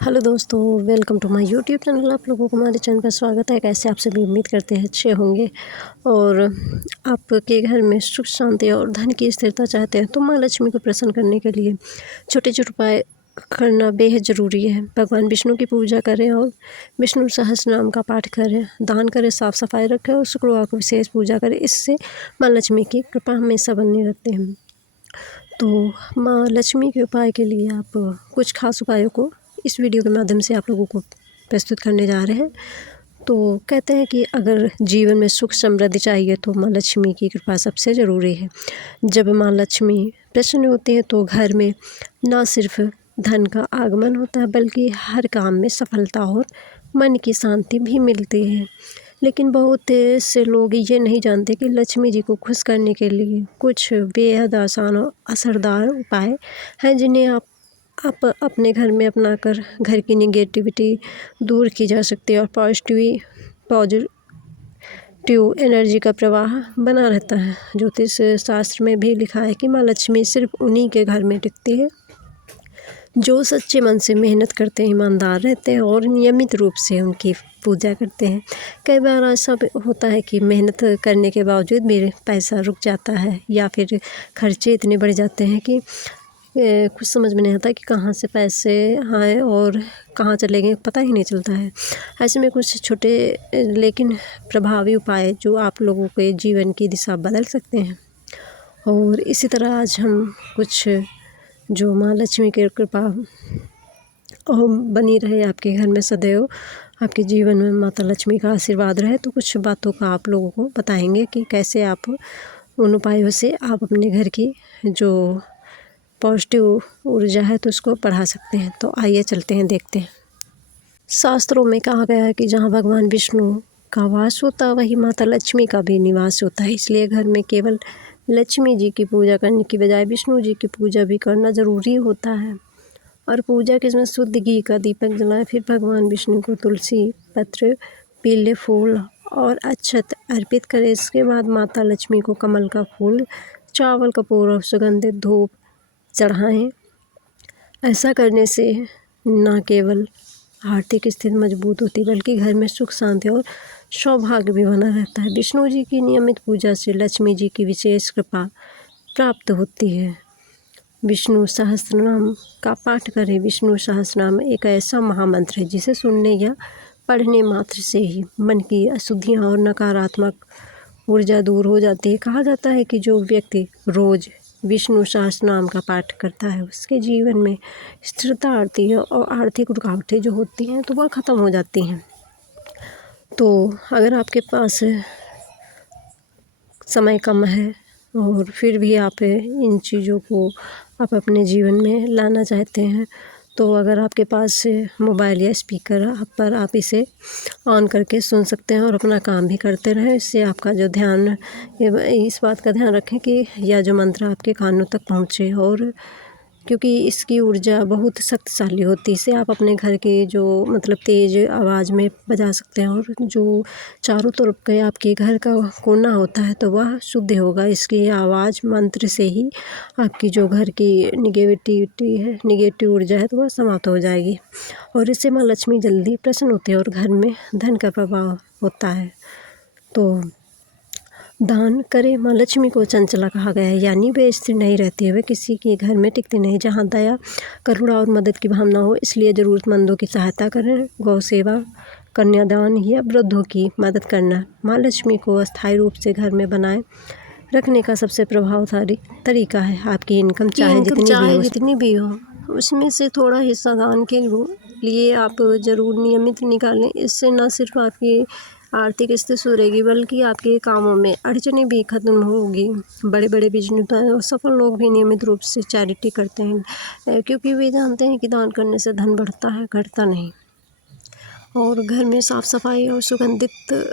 Hello दोस्तों, welcome to my YouTube channel. आप लोगों को हमारे चैनल पर स्वागत है। कैसे आप सभी उम्मीद करते हैं अच्छे होंगे और आपके घर में सुख शांति और धन की स्थिरता चाहते हैं तो माँ लक्ष्मी को प्रसन्न करने के लिए छोटे छोटे उपाय करना बेहद ज़रूरी है। भगवान विष्णु की पूजा करें और विष्णु सहस्त्रनाम का पाठ करें, दान करें, साफ़ सफाई रखें और शुक्रवार को विशेष पूजा करें। इससे माँ लक्ष्मी की कृपा हमेशा बनी रहती है। तो माँ लक्ष्मी के उपाय के लिए आप कुछ खास उपायों को इस वीडियो के माध्यम से आप लोगों को प्रस्तुत करने जा रहे हैं। तो कहते हैं कि अगर जीवन में सुख समृद्धि चाहिए तो माँ लक्ष्मी की कृपा सबसे ज़रूरी है। जब माँ लक्ष्मी प्रसन्न होती हैं तो घर में न सिर्फ धन का आगमन होता है बल्कि हर काम में सफलता और मन की शांति भी मिलती है। लेकिन बहुत से लोग ये नहीं जानते कि लक्ष्मी जी को खुश करने के लिए कुछ बेहद आसान और असरदार उपाय हैं जिन्हें आप अपने घर में अपनाकर घर की नेगेटिविटी दूर की जा सकती है और पॉजिटिव एनर्जी का प्रवाह बना रहता है। ज्योतिष शास्त्र में भी लिखा है कि माँ लक्ष्मी सिर्फ उन्हीं के घर में टिकती है जो सच्चे मन से मेहनत करते हैं, ईमानदार रहते हैं और नियमित रूप से उनकी पूजा करते हैं। कई बार ऐसा भी होता है कि मेहनत करने के बावजूद भी पैसा रुक जाता है या फिर खर्चे इतने बढ़ जाते हैं कि कुछ समझ में नहीं आता कि कहाँ से पैसे आए और कहाँ चले गए, पता ही नहीं चलता है। ऐसे में कुछ छोटे लेकिन प्रभावी उपाय जो आप लोगों के जीवन की दिशा बदल सकते हैं। और इसी तरह आज हम कुछ जो माँ लक्ष्मी की कृपा और बनी रहे आपके घर में सदैव, आपके जीवन में माता लक्ष्मी का आशीर्वाद रहे, तो कुछ बातों का आप लोगों को बताएंगे कि कैसे आप उन उपायों से आप अपने घर की जो पॉजिटिव ऊर्जा है तो उसको बढ़ा सकते हैं। तो आइए चलते हैं, देखते हैं। शास्त्रों में कहा गया है कि जहाँ भगवान विष्णु का वास होता है वहीं माता लक्ष्मी का भी निवास होता है। इसलिए घर में केवल लक्ष्मी जी की पूजा करने की बजाय विष्णु जी की पूजा भी करना ज़रूरी होता है। और पूजा के समय शुद्ध घी का दीपक जलाएं, फिर भगवान विष्णु को तुलसी पत्र, पीले फूल और अक्षत अर्पित करें। इसके बाद माता लक्ष्मी को कमल का फूल, चावल, कपूर और सुगंधित धूप चढ़ाएं। ऐसा करने से न केवल आर्थिक स्थिति मजबूत होती बल्कि घर में सुख शांति और सौभाग्य भी बना रहता है। विष्णु जी की नियमित पूजा से लक्ष्मी जी की विशेष कृपा प्राप्त होती है। विष्णु सहस्त्रनाम का पाठ करें। विष्णु सहस्त्रनाम एक ऐसा महामंत्र है जिसे सुनने या पढ़ने मात्र से ही मन की अशुद्धियाँ और नकारात्मक ऊर्जा दूर हो जाती है। कहा जाता है कि जो व्यक्ति रोज़ विष्णु सहस्त्रनाम का पाठ करता है उसके जीवन में स्थिरता आती है और आर्थिक रुकावटें जो होती हैं तो वह ख़त्म हो जाती हैं। तो अगर आपके पास समय कम है और फिर भी आप इन चीज़ों को आप अपने जीवन में लाना चाहते हैं तो अगर आपके पास मोबाइल या स्पीकर पर आप इसे ऑन करके सुन सकते हैं और अपना काम भी करते रहें। इससे आपका जो ध्यान, इस बात का ध्यान रखें कि यह जो मंत्र आपके कानों तक पहुँचे, और क्योंकि इसकी ऊर्जा बहुत शक्तिशाली होती है। इसे आप अपने घर के जो तेज़ आवाज़ में बजा सकते हैं और जो चारों तरफ के आपके घर का कोना होता है तो वह शुद्ध होगा। इसकी आवाज़ मंत्र से ही आपकी जो घर की नेगेटिव ऊर्जा है तो वह समाप्त हो जाएगी और इससे माँ लक्ष्मी जल्दी प्रसन्न होती है और घर में धन का प्रभाव होता है। तो दान करें। माँ लक्ष्मी को चंचला कहा गया है, यानी वे स्थिर नहीं रहती है, वे किसी के घर में टिकती नहीं। जहाँ दया, करुणा और मदद की भावना हो, इसलिए ज़रूरतमंदों की सहायता करें। गौ सेवा, कन्यादान या वृद्धों की मदद करना माँ लक्ष्मी को अस्थायी रूप से घर में बनाए रखने का सबसे प्रभावशाली तरीका है। आपकी इनकम चाहे जितनी भी हो उसमें से थोड़ा हिस्सा दान के लिए आप ज़रूर नियमित निकालें। इससे न सिर्फ आपकी आर्थिक स्थिति सुधरेगी बल्कि आपके कामों में अड़चनें भी खत्म होगी। बड़े बड़े बिजनेसमैन और सफल लोग भी नियमित रूप से चैरिटी करते हैं क्योंकि वे जानते हैं कि दान करने से धन बढ़ता है, घटता नहीं। और घर में साफ़ सफाई और सुगंधित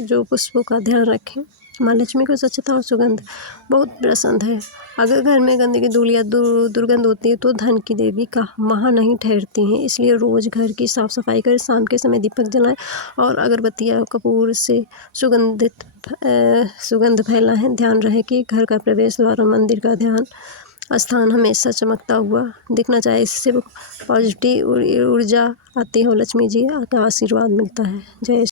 जो पुष्पों का ध्यान रखें। माँ लक्ष्मी को स्वच्छता और सुगंध बहुत पसंद है। अगर घर में गंदगी, धूल या दुर्गंध होती है तो धन की देवी का महा नहीं ठहरती हैं। इसलिए रोज़ घर की साफ़ सफाई करें, शाम के समय दीपक जलाएं और अगरबत्तियाँ कपूर से सुगंध फैलाएं। ध्यान रहे कि घर का प्रवेश द्वार और मंदिर का ध्यान स्थान हमेशा चमकता हुआ दिखना चाहिए। इससे पॉजिटिव ऊर्जा आती हो, लक्ष्मी जी का आशीर्वाद मिलता है। जय